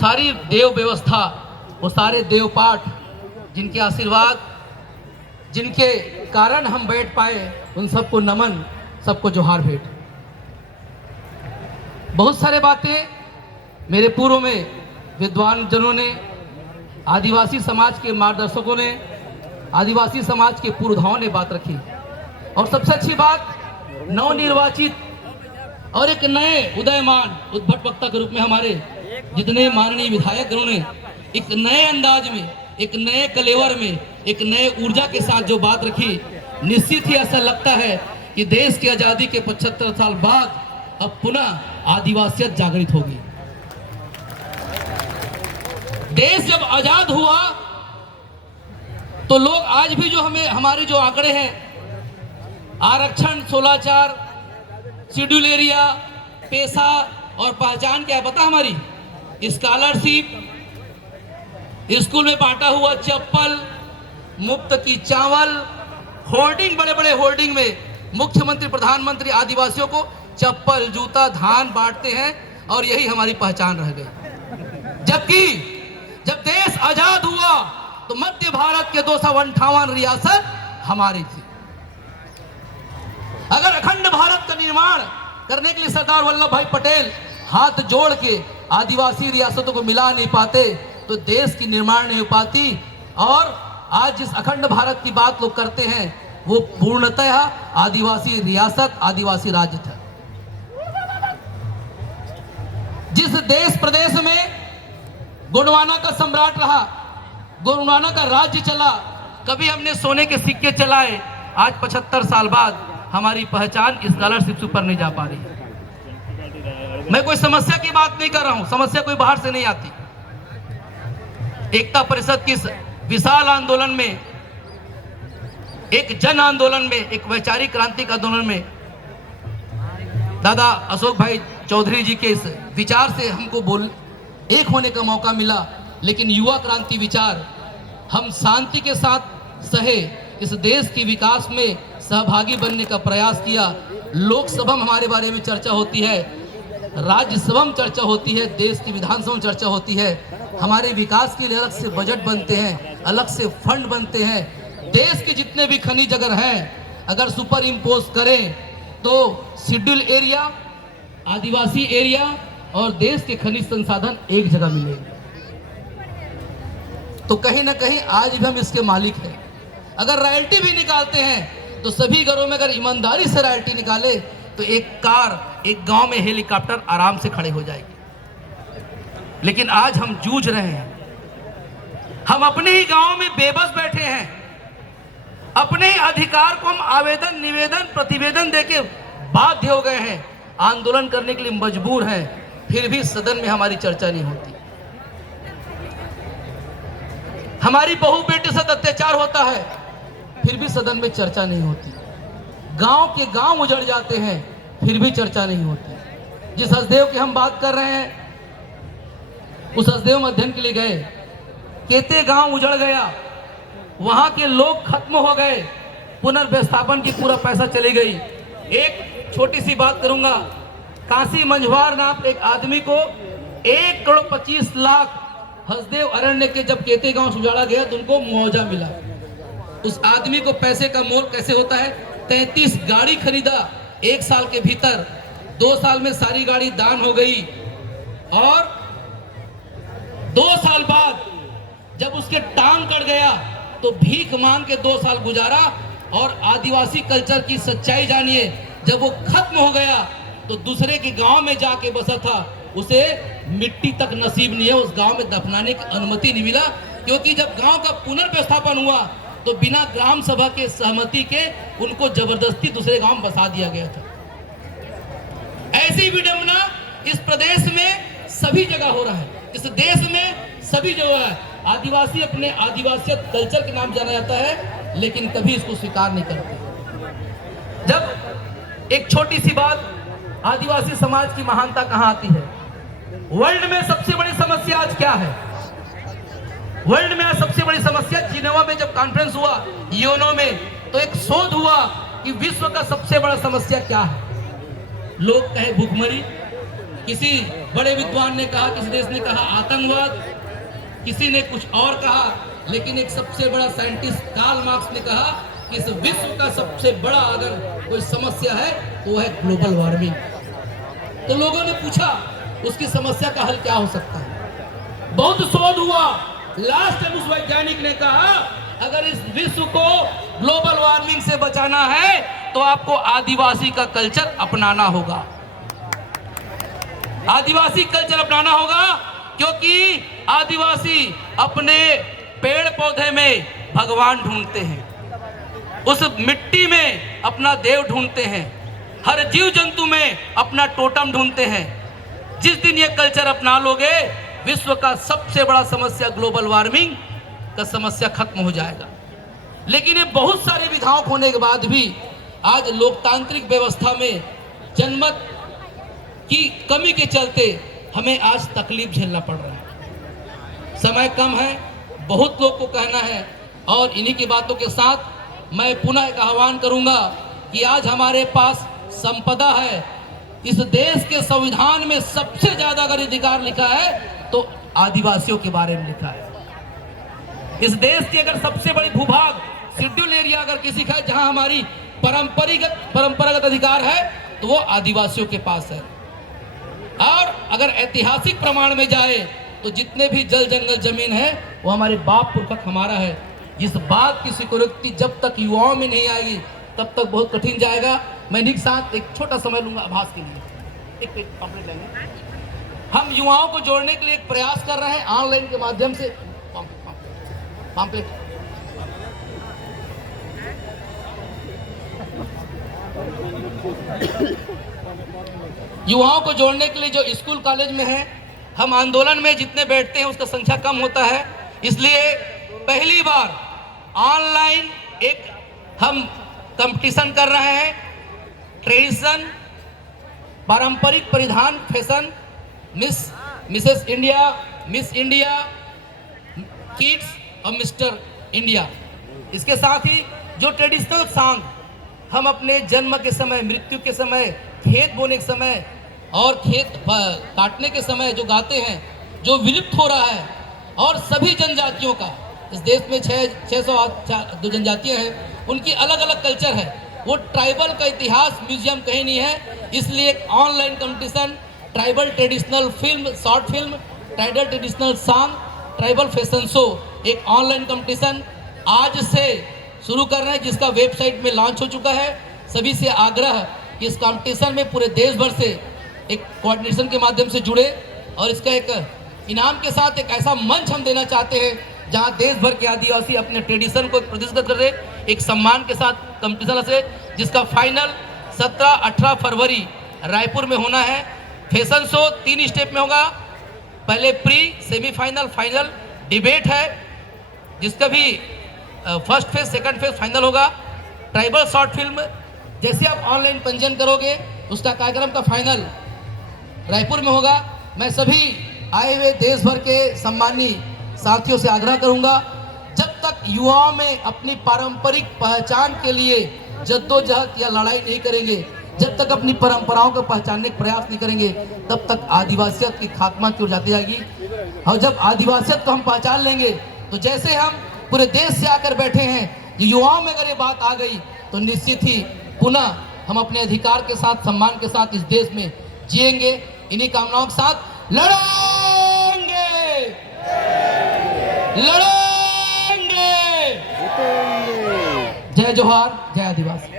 सारी देव व्यवस्था, वो सारे देव पाठ, जिनके आशीर्वाद, जिनके कारण हम बैठ पाए, उन सबको नमन, सबको जोहार भेंट। बहुत सारे बातें मेरे पूर्व में विद्वान जनों ने, आदिवासी समाज के मार्गदर्शकों ने, आदिवासी समाज के पुरोधाओं ने बात रखी। और सबसे अच्छी बात, नवनिर्वाचित और एक नए उदयमान उद्भट वक्ता के रूप में हमारे जितने माननीय विधायक गणों ने एक नए अंदाज में, एक नए कलेवर में, एक नए ऊर्जा के साथ जो बात रखी, निश्चित ही ऐसा लगता है कि देश की आजादी के 75 साल बाद अब पुनः आदिवासियत जागृत होगी। देश जब आजाद हुआ तो लोग आज भी जो हमारे जो आंकड़े हैं, आरक्षण, 16/4, शेड्यूल एरिया, पेशा और पहचान क्या है पता हमारी? स्कॉलरशिप, स्कूल में बांटा हुआ चप्पल, मुफ्त की चावल, होर्डिंग, बड़े बड़े होर्डिंग में मुख्यमंत्री, प्रधानमंत्री आदिवासियों को चप्पल, जूता, धान बांटते हैं और यही हमारी पहचान रह गई। जबकि जब देश आजाद हुआ तो मध्य भारत के 258 रियासत हमारी थी। अगर अखंड भारत का निर्माण करने के लिए सरदार वल्लभ भाई पटेल हाथ जोड़ के आदिवासी रियासतों को मिला नहीं पाते तो देश की निर्माण नहीं हो पाती। और आज जिस अखंड भारत की बात लोग करते हैं वो पूर्णतः आदिवासी रियासत, आदिवासी राज्य था। जिस देश प्रदेश में गोंडवाना का सम्राट रहा, गोंडवाना का राज्य चला, कभी हमने सोने के सिक्के चलाए, आज 75 साल बाद हमारी पहचान स्कॉलरशिप से ऊपर नहीं जा पा रही है। मैं कोई समस्या की बात नहीं कर रहा हूं, समस्या कोई बाहर से नहीं आती। एकता परिषद की विशाल आंदोलन में, एक जन आंदोलन में, एक वैचारिक क्रांतिक आंदोलन में दादा अशोक भाई चौधरी जी के इस विचार से हमको एक होने का मौका मिला। लेकिन युवा क्रांति विचार हम शांति के साथ सहे, इस देश के विकास में सहभागी बनने का प्रयास किया। लोकसभा में हमारे बारे में चर्चा होती है, राज्यसभा में चर्चा होती है, देश की विधानसभा में चर्चा होती है। हमारे विकास के लिए अलग से बजट बनते हैं, अलग से फंड बनते हैं। देश के जितने भी खनिज अगर हैं, अगर सुपर इम्पोज करें तो शेड्यूल एरिया, आदिवासी एरिया और देश के खनिज संसाधन एक जगह मिलेंगे। तो कहीं ना कहीं आज भी हम इसके मालिक हैं। अगर रॉयल्टी भी निकालते हैं तो सभी घरों में अगर ईमानदारी से रॉयल्टी निकाले तो एक कार, एक गांव में हेलीकॉप्टर आराम से खड़े हो जाएगी। लेकिन आज हम जूझ रहे हैं, हम अपने ही गांव में बेबस बैठे हैं, अपने अधिकार को हम आवेदन, निवेदन, प्रतिवेदन देके बाध्य हो गए हैं, आंदोलन करने के लिए मजबूर हैं, फिर भी सदन में हमारी चर्चा नहीं होती। हमारी बहू बेटे से अत्याचार होता है, फिर भी सदन में चर्चा नहीं होती। गांव के गांव उजड़ जाते हैं, फिर भी चर्चा नहीं होती। जिस हसदेव की हम बात कर रहे हैं, उस हसदेव में अध्ययन के लिए गए, केते गांव उजड़ गया, वहां के लोग खत्म हो गए, पुनर्व्यवस्थापन की पूरा पैसा चली गई। एक छोटी सी बात करूंगा, काशी मंझवार नाम एक आदमी को 1,25,00,000 हसदेव अरण्य के जब केते गांव से उजाड़ा गया तो उनको मुआवजा मिला। उस आदमी को पैसे का मोल कैसे होता है? 33 गाड़ी खरीदा 1 साल के भीतर, 2 साल में सारी गाड़ी दान हो गई। और 2 साल बाद जब उसके टांग कट गया तो भीख मांग के 2 साल गुजारा। और आदिवासी कल्चर की सच्चाई जानिए, जब वो खत्म हो गया तो दूसरे के गांव में जाके बसा था, उसे मिट्टी तक नसीब नहीं है, उस गांव में दफनाने की अनुमति नहीं मिला। क्योंकि जब गांव का पुनर्व्यवस्थापन हुआ तो बिना ग्राम सभा के सहमति के उनको जबरदस्ती दूसरे गांव में बसा दिया गया था। ऐसी विडंबना इस प्रदेश में सभी जगह हो रहा है, इस देश में सभी जगह है। आदिवासी अपने आदिवासियत कल्चर के नाम जाना जाता है, लेकिन कभी इसको स्वीकार नहीं करते। जब एक छोटी सी बात, आदिवासी समाज की महानता कहां आती है? वर्ल्ड में सबसे बड़ी समस्या आज क्या है? वर्ल्ड में आज सबसे बड़ी समस्या, जिनेवा में जब कॉन्फ्रेंस हुआ यूएनओ में, तो एक शोध हुआ कि विश्व का सबसे बड़ा समस्या क्या है। लोग कहे भूखमरी, किसी बड़े विद्वान ने कहा, किसी देश ने कहा आतंकवाद, किसी ने कुछ और कहा, लेकिन एक सबसे बड़ा साइंटिस्ट कार्ल मार्क्स ने कहा कि इस विश्व का सबसे बड़ा अगर कोई समस्या है तो वह है ग्लोबल वार्मिंग। तो लोगों ने पूछा उसकी समस्या का हल क्या हो सकता है। बहुत शोध हुआ, लास्ट टाइम उस वैज्ञानिक ने कहा अगर इस विश्व को ग्लोबल वार्मिंग से बचाना है तो आपको आदिवासी का कल्चर अपनाना होगा। आदिवासी कल्चर अपनाना होगा, क्योंकि आदिवासी अपने पेड़ पौधे में भगवान ढूंढते हैं, उस मिट्टी में अपना देव ढूंढते हैं, हर जीव जंतु में अपना टोटम ढूंढते हैं। जिस दिन ये कल्चर अपना लोगे, विश्व का सबसे बड़ा समस्या ग्लोबल वार्मिंग का समस्या खत्म हो जाएगा। लेकिन ये बहुत सारे विधायक होने के बाद भी आज लोकतांत्रिक व्यवस्था में जनमत की कमी के चलते हमें आज तकलीफ झेलना पड़ रहा है। समय कम है, बहुत लोग को कहना है, और इन्हीं की बातों के साथ मैं पुनः एक आह्वान करूंगा कि आज हमारे पास संपदा है। इस देश के संविधान में सबसे ज्यादा अगर अधिकार लिखा है तो आदिवासियों के बारे में लिखा है। इस देश की अगर सबसे बड़ी भूभाग शेड्यूल एरिया अगर किसी का, जहां हमारी परंपरागत अधिकार है, तो वो आदिवासियों के पास है। और अगर ऐतिहासिक प्रमाण में जाए तो जितने भी जल जंगल जमीन है वो हमारे बाप पुरखक हमारा है। इस बात की स्वीकृति जब तक युवाओं में नहीं आएगी तब तक बहुत कठिन जाएगा। मैं इन्हीं के साथ एक छोटा समय लूंगा आभास के लिए, एक पम्पलेट लेंगे। हम युवाओं को जोड़ने के लिए एक प्रयास कर रहे हैं ऑनलाइन के माध्यम से। पम्पलेट युवाओं को जोड़ने के लिए जो स्कूल कॉलेज में है, हम आंदोलन में जितने बैठते हैं उसका संख्या कम होता है, इसलिए पहली बार ऑनलाइन एक हम कंपटीशन कर रहे हैं। ट्रेडिशन, पारंपरिक परिधान, fashion, Mrs India, miss India, kids और मिस्टर इंडिया। इसके साथ ही जो ट्रेडिशनल सॉन्ग हम अपने जन्म के समय, मृत्यु के समय, खेत बोने के समय और खेत काटने के समय जो गाते हैं, जो विलुप्त हो रहा है, और सभी जनजातियों का, इस देश में 600 जनजातियां हैं, उनकी अलग अलग कल्चर है। वो ट्राइबल का इतिहास म्यूजियम कहीं नहीं है, इसलिए एक online competition, tribal traditional film, short film, tribal traditional song, tribal fashion show, एक ऑनलाइन कंपटीशन आज से शुरू कर रहे हैं, जिसका वेबसाइट में लॉन्च हो चुका है। सभी से आग्रह कि इस कंपटीशन में पूरे देश भर से एक कोऑर्डिनेशन के माध्यम से जुड़े, और इसका एक इनाम के साथ एक ऐसा मंच हम देना चाहते हैं जहां देश भर के आदिवासी अपने ट्रेडिशन को प्रदर्शित कर रहे, एक सम्मान के साथ कंपटीशन से, जिसका फाइनल 17-18 फरवरी रायपुर में होना है। फैशन शो 3 स्टेप में होगा, पहले प्री, सेमीफाइनल, फाइनल। डिबेट है जिसका भी first phase, second phase, final होगा। ट्राइबल शॉर्ट फिल्म, जैसे आप ऑनलाइन पंजीयन करोगे उसका कार्यक्रम का फाइनल रायपुर में होगा। मैं सभी आए हुए देश भर के सम्मानी साथियों से आग्रह करूंगा, जब तक युवाओं में अपनी पारंपरिक पहचान के लिए जद्दोजहद या लड़ाई नहीं करेंगे, जब तक अपनी परंपराओं को पहचानने का प्रयास नहीं करेंगे, तब तक आदिवासियत की खात्मा की ओर जाती जाएगी। और जब आदिवासियत को हम पहचान लेंगे तो जैसे हम पूरे देश से आकर बैठे हैं, युवाओं में अगर ये बात आ गई तो निश्चित ही पुनः हम अपने अधिकार के साथ, सम्मान के साथ इस देश में जिएंगे। इन्हीं कामनाओं के साथ लड़ेंगे, लड़ेंगे। जय जोहार, जय आदिवासी।